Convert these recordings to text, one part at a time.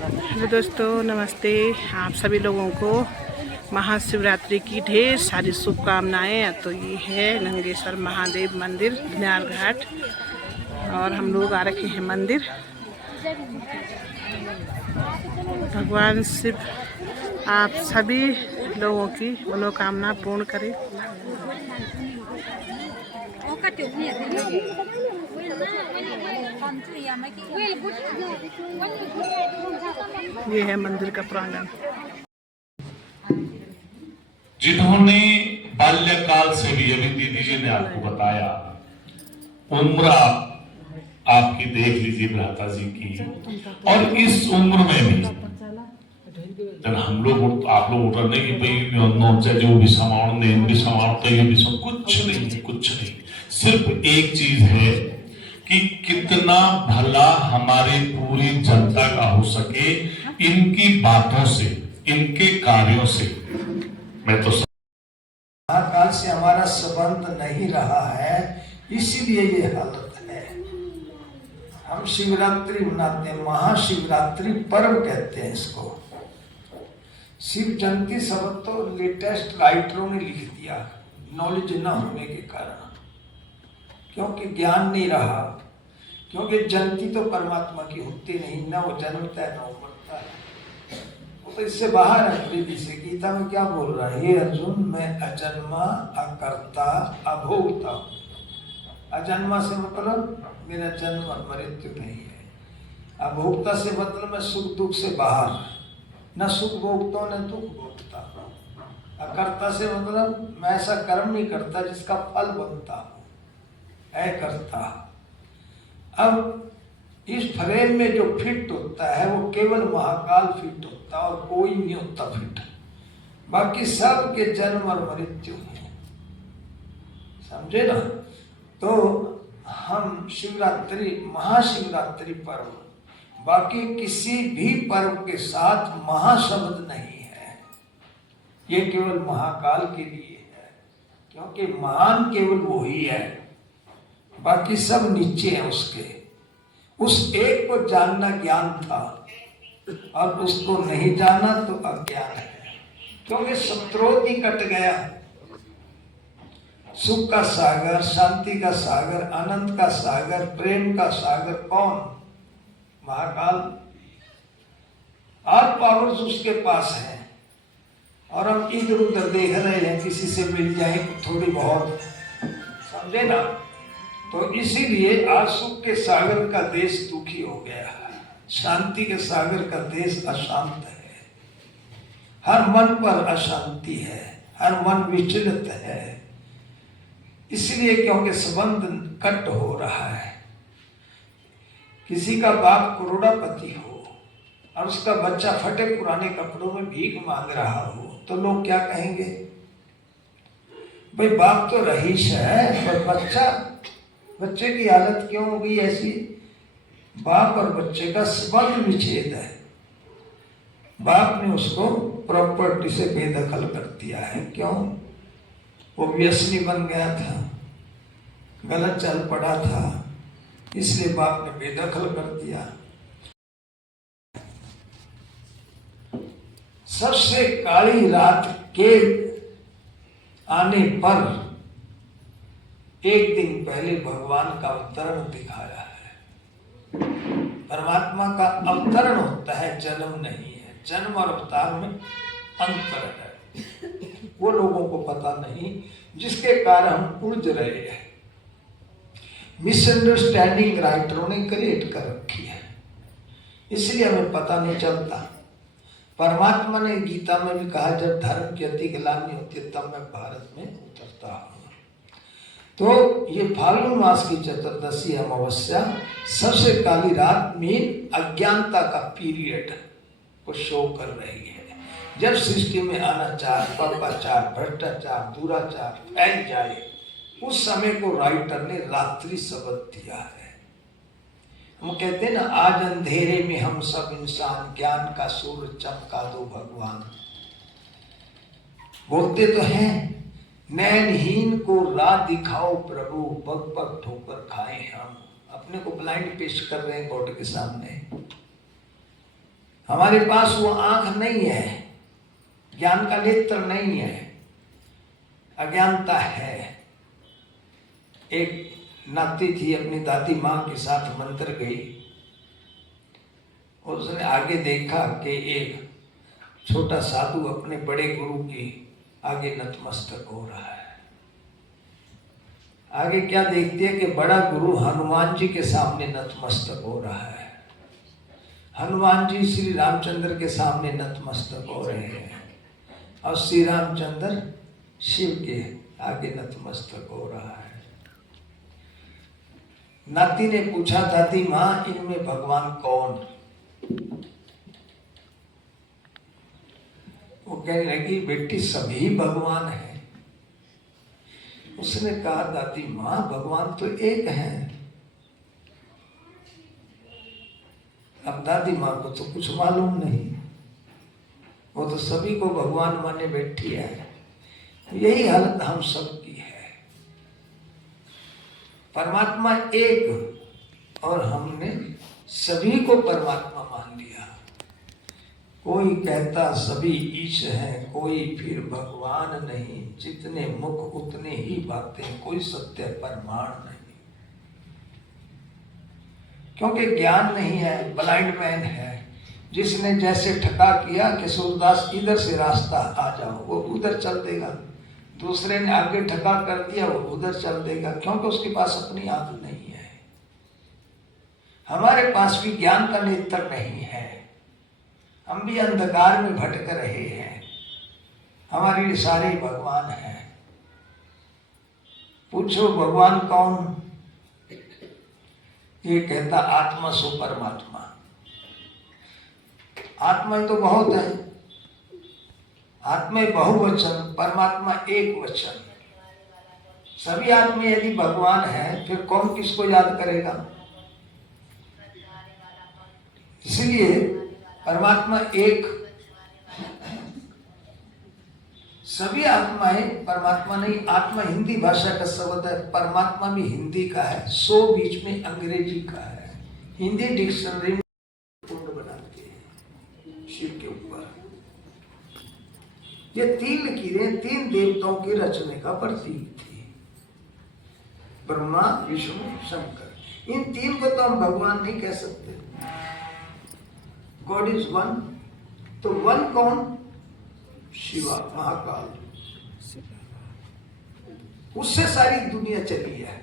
Hello दोस्तों, नमस्ते। आप सभी लोगों को महाशिवरात्रि की ढेर सारी शुभकामनाएं। तो ये है नंगेश्वर महादेव मंदिर दिनार घाट और हम लोग आ रखे हैं मंदिर। भगवान शिव आप सभी लोगों की मनोकामना पूर्ण करें। ये है मंदिर का प्रांगण। जिन्होंने बाल्यकाल से भी, अभी दीदी जी ने आपको बताया, उम्र आपकी देख लीजिए भ्राता जी की, और इस उम्र में भी जब हम लोग आप लोग उतर नहीं कि भाई जो भी समाण नहीं भी समाणते ये भी सब कुछ नहीं, कुछ नहीं। सिर्फ एक चीज है कि कितना भला हमारी पूरी जनता का हो सके इनकी बातों से, इनके कार्यों से। मैं तो महाकाल से हमारा संबंध नहीं रहा है, इसीलिए ये हालत है। हम शिवरात्रि मनाते हैं, महाशिवरात्रि पर्व कहते हैं इसको। शिव जयंती शब्द तो लेटेस्ट राइटरों ने लिख दिया, नॉलेज न होने के कारण, क्योंकि ज्ञान नहीं रहा। क्योंकि जयंती तो परमात्मा की होती नहीं, न वो जन्मता है न वो मरता है, वो तो इससे बाहर है। प्रीति से गीता में क्या बोल रहा है? हे अर्जुन, मैं अजन्मा, अकर्ता, अभोक्ता हूं। अजन्मा से मतलब मेरा जन्म और मृत्यु नहीं है। अभोक्ता से मतलब मैं सुख दुख से बाहर, न सुख भोगता न दुख भोगता। अकर्ता से मतलब मैं ऐसा कर्म नहीं करता जिसका फल बनता हो, अकर्ता। अब इस फ्रेम में जो फिट होता है वो केवल महाकाल फिट होता है, और कोई नहीं होता फिट। बाकी सब के जन्म और मृत्यु है, समझे ना? तो हम शिवरात्रि, महाशिवरात्रि पर्व, बाकी किसी भी पर्व के साथ महाशब्द नहीं है। ये केवल महाकाल के लिए है, क्योंकि महान केवल वो ही है, बाकी सब नीचे है उसके। उस एक को जानना ज्ञान था, और उसको नहीं जाना तो अज्ञान है। क्योंकि स्रोत ही कट गया। सुख का सागर, शांति का सागर, आनंद का सागर, प्रेम का सागर कौन? महाकाल। ऑल पावर्स उसके पास है, और हम इधर उधर देख रहे हैं किसी से मिल जाए थोड़ी बहुत, समझे ना? तो इसीलिए आज सुख के सागर का देश दुखी हो गया है, शांति के सागर का देश अशांत है। हर मन पर अशांति है, हर मन विचलित है। इसलिए क्योंकि संबंध कट हो रहा है। किसी का बाप करोड़पति हो और उसका बच्चा फटे पुराने कपड़ों में भीख मांग रहा हो, तो लोग क्या कहेंगे? भाई बाप तो रईस है, पर बच्चे की हालत क्यों हो गई ऐसी? बाप और बच्चे का संबंध विच्छेद है। बाप ने उसको प्रॉपर्टी से बेदखल कर दिया है। क्यों? वो व्यसनी बन गया था, गलत चल पड़ा था, इसलिए बाप ने बेदखल कर दिया। सबसे काली रात के आने पर एक दिन पहले भगवान का अवतरण दिखाया है। परमात्मा का अवतरण होता है, जन्म नहीं है। जन्म और अवतार में अंतर है, वो लोगों को पता नहीं, जिसके कारण हम उलझ रहे हैं। मिसअंडरस्टैंडिंग राइटरों ने क्रिएट कर रखी है, इसलिए हमें पता नहीं चलता। परमात्मा ने गीता में भी कहा, जब धर्म की अति गिलानी होती है तब मैं भारत में उतरता हूँ। तो ये फाल्गुन मास की चतुर्दशी अमावस्या सबसे काली रात में अज्ञानता का पीरियड को शो कर रही है। जब सृष्टि में अनाचार, पापाचार, भ्रष्टाचार, दुराचार फैल जाए, उस समय को राइटर ने रात्रि शब्द दिया है। हम कहते हैं ना, आज अंधेरे में हम सब इंसान, ज्ञान का सूर्य चमका दो भगवान। बोलते तो हैं, नैनहीन को राह दिखाओ प्रभु, पग पग ठोकर खाए हम। अपने को ब्लाइंड पेश कर रहे हैं कोर्ट के सामने। हमारे पास वो आंख नहीं है, ज्ञान का नेत्र नहीं है, अज्ञानता है। एक नाती थी, अपनी दादी माँ के साथ मंदिर गई। उसने आगे देखा कि एक छोटा साधु अपने बड़े गुरु की आगे नतमस्तक हो रहा है। आगे क्या देखती है कि बड़ा गुरु हनुमान जी के सामने नतमस्तक हो रहा है। हनुमान जी श्री रामचंद्र के सामने नतमस्तक हो रहे हैं और श्री रामचंद्र शिव के आगे नतमस्तक हो रहा है। नाती ने पूछा, दादी माँ, इनमें भगवान कौन? वो कहने लगी, बेटी सभी भगवान हैं। उसने कहा, दादी माँ, भगवान तो एक है। अब दादी माँ को तो कुछ मालूम नहीं, वो तो सभी को भगवान माने बैठी है। यही हालत हम सबकी है। परमात्मा एक और हमने सभी को परमात्मा मान लिया। कोई कहता सभी ईश हैं, कोई फिर भगवान नहीं। जितने मुख उतने ही बातें, कोई सत्य प्रमाण नहीं। क्योंकि ज्ञान नहीं है, ब्लाइंड मैन है। जिसने जैसे ठका किया कि सूरदास इधर से रास्ता आ जाओ, वो उधर चल देगा। दूसरे ने आगे ठका कर दिया, वो उधर चल देगा, क्योंकि उसके पास अपनी आंख नहीं है। हमारे पास भी ज्ञान का नेत्र नहीं है, हम भी अंधकार में भटक रहे हैं। हमारे लिए सारे भगवान हैं। पूछो भगवान कौन? ये कहता आत्मा सो परमात्मा। आत्मा ही तो बहुत है। आत्मा बहुवचन, परमात्मा एक वचन। सभी आत्मा यदि भगवान है, फिर कौन किसको याद करेगा? इसलिए परमात्मा एक, सभी आत्माएं परमात्मा नहीं। आत्मा हिंदी भाषा का शब्द है, परमात्मा भी हिंदी का है, सो बीच में अंग्रेजी का है। हिंदी डिक्शनरी में पूर्ण बनाते हैं शिव के ऊपर। ये तीन लकीरें तीन देवताओं के रचने का प्रतीक थी, ब्रह्मा विष्णु शंकर। इन तीन को तो हम भगवान नहीं कह सकते। God is one. तो वन कौन? शिवा, महाकाल। उससे सारी दुनिया चली है।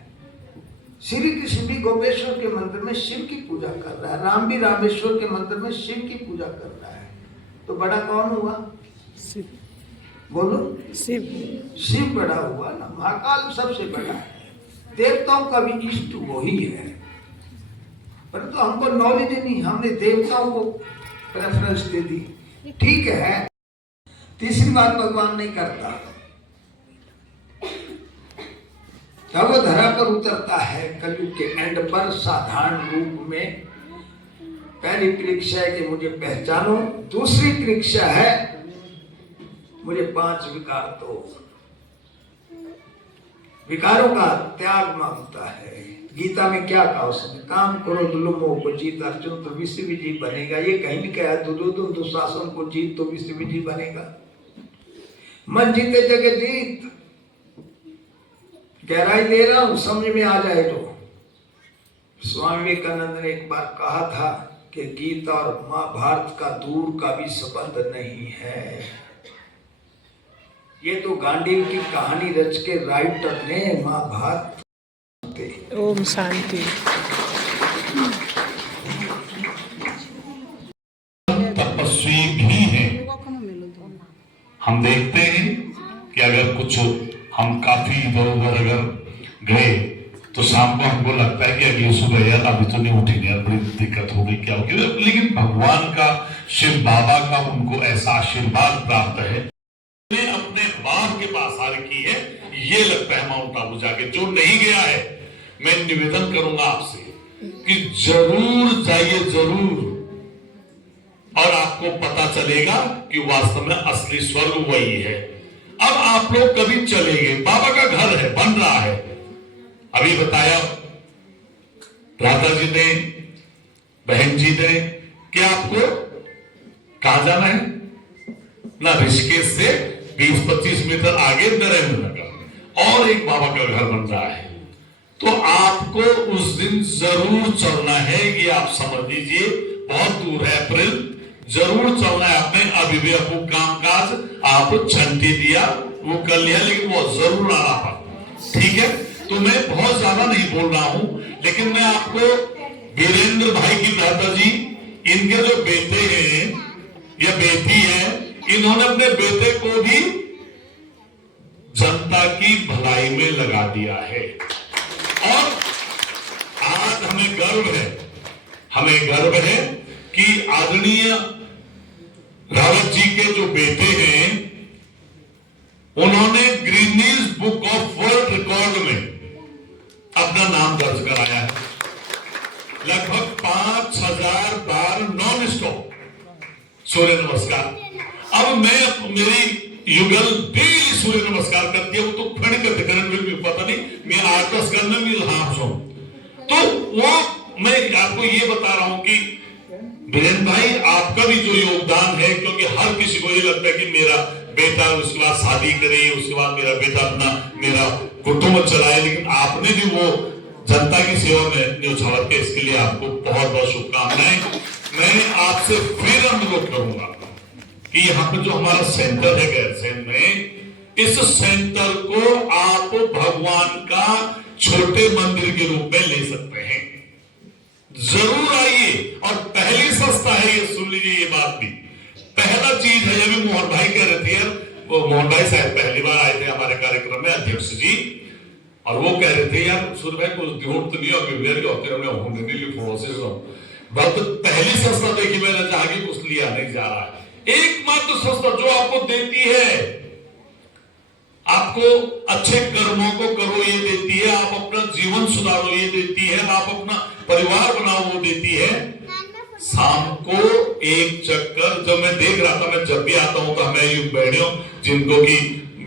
श्री कृष्ण भी गोपेश्वर के मंदिर में शिव की पूजा कर रहा है, राम भी रामेश्वर के मंदिर में शिव की पूजा कर रहा है। तो बड़ा कौन हुआ? शिव। बोलो, शिव। शिव बड़ा हुआ ना, महाकाल सबसे बड़ा है। देवताओं का भी इष्ट वही है, परंतु हमको नॉलेज नहीं, हमने देवताओं को प्रेफरेंस दे दी। ठीक है। तीसरी बात भगवान नहीं करता। जब वो धरा पर उतरता है कलयुग के एंड पर साधारण रूप में, पहली परीक्षा है कि मुझे पहचानो, दूसरी परीक्षा है मुझे 5 विकार दो। विकारों का त्याग मांगता है। गीता में क्या कहा उसने? काम करो दुर्लभों को जीत, अर्जुन तो विश्व विजयी बनेगा। ये कहीं भी कहा दुर्योधन दुशासन को जीत तो विश्व विजयी बनेगा। मन जीते जगह जीत। गहराई दे रहा हूं, समझ में आ जाए तो। स्वामी विवेकानंद ने एक बार कहा था कि गीता और महाभारत का दूर का भी संबंध नहीं है। ये तो गांधी की कहानी रच के राइटर ने महाभारत। ओम शांति। तपस्वी भी है। हम देखते हैं कि अगर कुछ हम काफी इधर उधर अगर गए तो शाम को हमको लगता है कि अगली सुबह यार अभी तो नहीं उठेंगे, यार बड़ी दिक्कत हो गई, क्या हो गया। लेकिन भगवान का, शिव बाबा का उनको ऐसा आशीर्वाद प्राप्त है, अपने बाप के पास आ रखी है। ये लगता है माउंट आबू जाके। जो नहीं गया है, मैं निवेदन करूंगा आपसे कि जरूर जाइए, जरूर, और आपको पता चलेगा कि वास्तव में असली स्वर्ग वही है। अब आप लोग कभी चलेंगे, बाबा का घर है, बन रहा है। अभी बताया राधा जी ने, बहन जी ने, कि आपको कहां जाना है ना, ऋषिकेश से 20-25 मीटर आगे नरेंद्र नगर और एक बाबा का घर बन रहा है। तो आपको उस दिन जरूर चलना है, ये आप समझ लीजिए, बहुत दूर है, अप्रैल जरूर चलना है आपने। अभी भी आपको काम काज आप छंटी दिया वो कर लिया, लेकिन वो जरूर आना पड़ा, ठीक है। तो मैं बहुत ज्यादा नहीं बोल रहा हूं, लेकिन मैं आपको वीरेंद्र भाई की दादा जी, इनके जो बेटे हैं या बेटी है, इन्होंने अपने बेटे को भी जनता की भलाई में लगा दिया है। और आज हमें गर्व है कि आदरणीय रावत जी के जो बेटे हैं, उन्होंने Guinness book of world record में अपना नाम दर्ज कराया है। लगभग 5000 बार नॉन स्टॉप सूर्य नमस्कार। अब मैं मेरी युगल डेली सूर्य नमस्कार करती है, वो तो खड़ करते करें, पता नहीं मैं आकर्ष करने में लाभ हूं। तो वो मैं आपको ये बता रहा हूं कि वीरेंद्र भाई आपका भी जो योगदान है, क्योंकि हर किसी को ये लगता है कि मेरा बेटा उसके बाद शादी करे, उसके बाद मेरा बेटा अपना मेरा कुटुंब चलाए, लेकिन आपने भी वो जनता की सेवा में न्यौछावर के, इसके लिए आपको बहुत बहुत शुभकामनाएं। मैं आपसे फिर अनुरोध करूंगा कि यहाँ पे जो हमारा सेंटर है गैरसैंण में, इस सेंटर को आप भगवान का छोटे मंदिर के रूप में ले सकते हैं। जरूर आइए, और पहली संस्था है ये, सुन लीजिए ये बात भी, पहला चीज है, ये भी मोहन भाई कह रहे थे यार, वो मोहन भाई साहब पहली बार आए थे हमारे कार्यक्रम में, अध्यक्ष जी, और वो कह रहे थे यार सूर्य भाई कुछ ध्योट तो नहीं होते, पहली संस्था देखी मैंने, जहां की कुछ लिया नहीं जा रहा है। एकमात्र संस्था जो आपको देती है, आपको अच्छे कर्मों को करो ये देती है, आप अपना जीवन सुधारो ये देती है, आप अपना परिवार बनाओ वो देती है। शाम को एक चक्कर, जब मैं देख रहा था, मैं जब भी आता हूं तो हमें युग बहनियों, जिनको की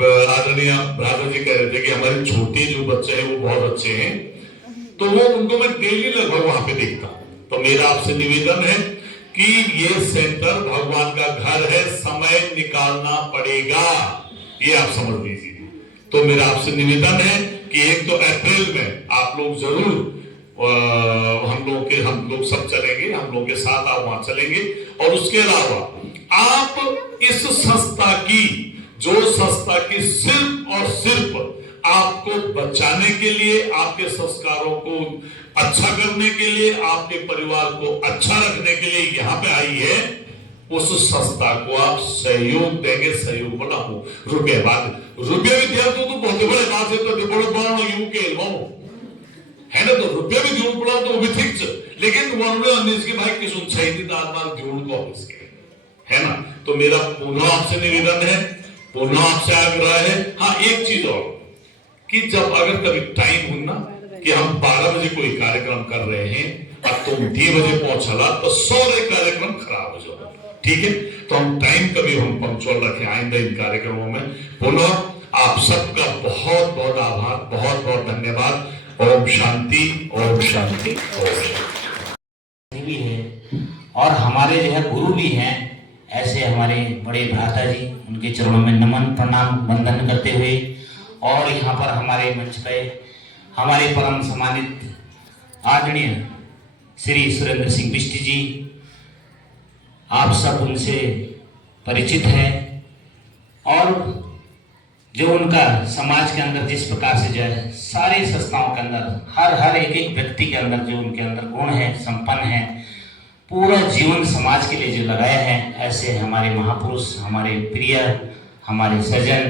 आदरणीय भ्राता जी कह रहे थे कि हमारे छोटे जो बच्चे हैं वो बहुत अच्छे हैं, तो वो उनको मैं डेली लगभग वहां पे देखता हूं। तो मेरा आपसे निवेदन है कि ये सेंटर भगवान का घर है, समय निकालना पड़ेगा, ये आप समझ लीजिए। तो मेरा आपसे निवेदन है कि 1 अप्रैल में आप लोग जरूर, हम लोग सब चलेंगे, हम लोग के साथ आप वहां चलेंगे। और उसके अलावा आप इस संस्था की, जो संस्था की सिर्फ और सिर्फ आपको बचाने के लिए, आपके संस्कारों को अच्छा करने के लिए, आपके परिवार को अच्छा रखने के लिए यहाँ पे आई है, उस संस्था को आप सहयोग देंगे। सहयोग बोला हो रुपये बाद रुपये विद्यार्थी तो बहुत बड़े बात है, तो बड़े बड़ा है ना, तो रुपये भी जोड़ पड़ा तो वो भी ठीक है, लेकिन की भाई किस जोड़ को है ना। तो मेरा पुनः आपसे निवेदन है, पुनः आपसे आग्रह है। हाँ, एक चीज और, कि जब अगर कभी टाइम हो ना कि हम 12 बजे कोई कार्यक्रम कर रहे हैं और तुम 3 बजे पहुंचला, तो सारे कार्यक्रम खराब हो जाओ, ठीक है। तो हम टाइम कभी हम पंक्चुअल रखें आइंदा इन कार्यक्रमों में। पुनः आप सबका बहुत बहुत आभार, बहुत बहुत धन्यवाद। ओम शांति, ओम शांति, ओम शांति। भी है और हमारे जो है गुरु भी हैं, ऐसे हमारे बड़े भ्राता जी, उनके चरणों में नमन प्रणाम वंदन करते हुए, और यहाँ पर हमारे मंच पे हमारे परम सम्मानित आदरणीय श्री सुरेंद्र सिंह बिष्ट जी, आप सब उनसे परिचित हैं, और जो उनका समाज के अंदर जिस प्रकार से जो है सारे संस्थाओं के अंदर हर एक व्यक्ति के अंदर जो उनके अंदर गुण है, संपन्न है, पूरा जीवन समाज के लिए जो लगाया है, ऐसे हमारे महापुरुष, हमारे प्रिय, हमारे सज्जन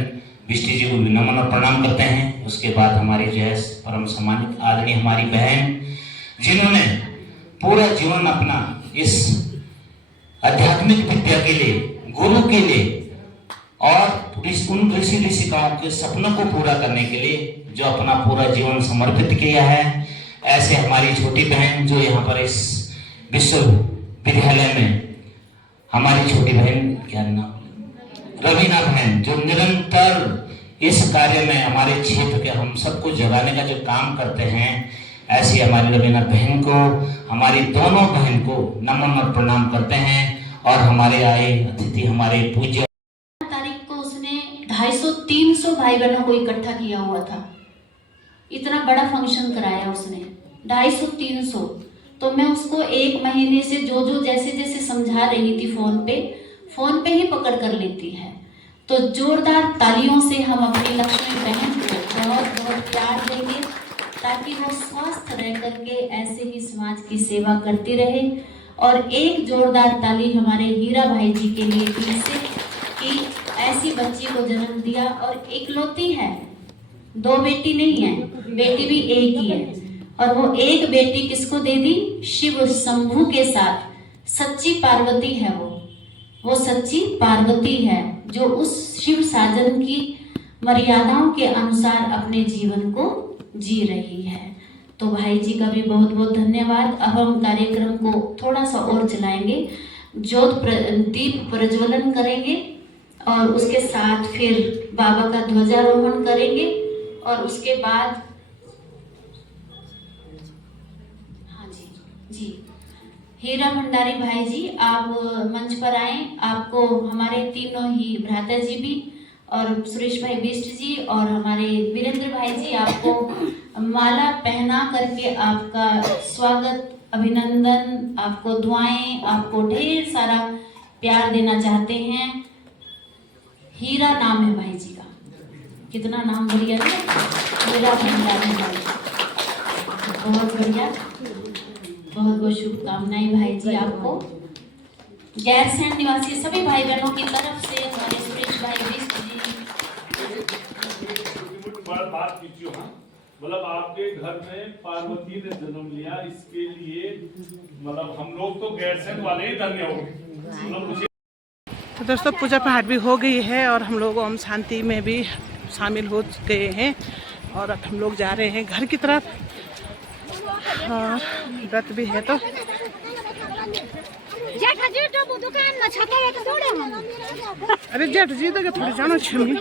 बिष्टी जी को भी नमन और प्रणाम करते हैं। उसके बाद हमारी जो है परम सम्मानित आदरणीय हमारी बहन, जिन्होंने पूरा जीवन अपना इस आध्यात्मिक विद्या के लिए, गुरु के लिए और उन ऋषि ऋषिकाओं के सपनों को पूरा करने के लिए जो अपना पूरा जीवन समर्पित किया है, ऐसे हमारी छोटी बहन जो यहाँ पर इस विश्वविद्यालय में, हमारी छोटी बहन क्या नाम, रवीना बहन, जो निरंतर इस कार्य में हमारे क्षेत्र के हम सबको जगाने का जो काम करते हैं, ऐसी हमारी रवीना बहन को, हमारी दोनों बहन को नमन और प्रणाम करते हैं। और हमारे आए अतिथि हमारे पूज्य तारीख को उसने 250-300 भाई बहनों को इकट्ठा किया हुआ था। इतना बड़ा फंक्शन कराया उसने, 250-300। तो मैं उसको 1 महीने से जो जैसे जैसे समझा रही थी फोन पे ही पकड़ कर लेती है। तो जोरदार तालियों से हम अपनी लक्ष्मी बहन को बहुत बहुत प्यार देंगे, ताकि वो स्वस्थ रह करके ऐसे ही समाज की सेवा करती रहे। और एक जोरदार ताली हमारे हीरा भाई जी के लिए दिल से, कि ऐसी बच्ची को जन्म दिया और इकलौती है, 2 बेटी नहीं है, बेटी भी एक ही है। और वो एक बेटी किसको दे दी? शिव शंभू के साथ सच्ची पार्वती है। वो सच्ची पार्वती है जो उस शिव साजन की मर्यादाओं के अनुसार अपने जीवन को जी रही है। तो भाई जी का भी बहुत बहुत धन्यवाद। अब हम कार्यक्रम को थोड़ा सा और चलाएंगे, दीप प्रज्वलन करेंगे और उसके साथ फिर बाबा का ध्वजारोहण करेंगे। और उसके बाद जी हीरा भंडारी भाई जी, आप मंच पर आए। आपको हमारे तीनों ही भ्राता जी भी, और सुरेश भाई बिष्ट जी और हमारे वीरेंद्र भाई जी, आपको माला पहना करके आपका स्वागत, अभिनंदन, आपको दुआएं, आपको ढेर सारा प्यार देना चाहते हैं। हीरा नाम है भाई जी का, कितना नाम बढ़िया है, हीरा भंडारी भाई, बहुत बढ़िया, बहुत बहुत शुभकामनाएं भाई जी आपको। गैरसैंण निवासी सभी भाई बहनों की तरफ से हमारे सुरेश भाई बिष्ट जी। बात कीजिए, हाँ, मतलब आपके घर में पार्वती ने जन्म लिया, इसके लिए मतलब हम लोग तो गैरसैंण वाले ही धन्य हो गए। तो दोस्तों पूजा पाठ भी हो गई है और हम लोग ओम शांति में भी शामिल हो गए हैं और अब हम लोग जा रहे हैं घर की तरफ। व्रत भी है तो अरे जेठ जी तो थोड़ी जानो छमी।